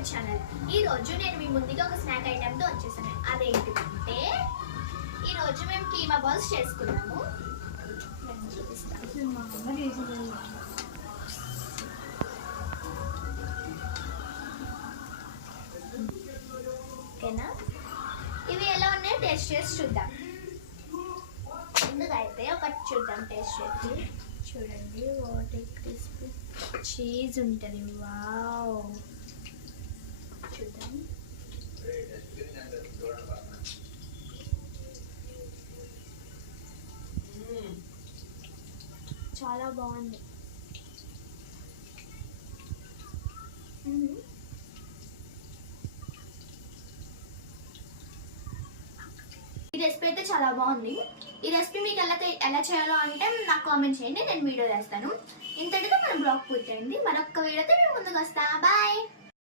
My channel. ఈ రోజు నేను మీ ముందుగా ఒక స్నాక్ ఐటమ్ తో వచ్చేసాను. అదేంటంటే ఈ రోజు మేము కీమా బాల్స్ చేసుకున్నాము. నేను చూపిస్తాను. ఓకేనా, ఇవి ఎలా ఉన్నాయో టేస్ట్ చేసి చూద్దాం. ముందుగా అయితే ఒకటి చూద్దాం టేస్ట్ చేసి. చూడండి, వాట్ ఏ క్రిస్పీ చీజ్ ఉంటుంది. వావ్, చూద్దాం. చాలా బాగుంది. ఈ రెసిపీ అయితే చాలా బాగుంది. ఈ రెసిపీ మీకు ఎలా చేయాలో అంటే నాకు కామెంట్ చేయండి, నేను వీడియో చేస్తాను. ఇంతటితో మన బ్లాగ్ పూర్తయింది. మరొక వీడియోతో మేము ముందుకు వస్తా. బాయ్.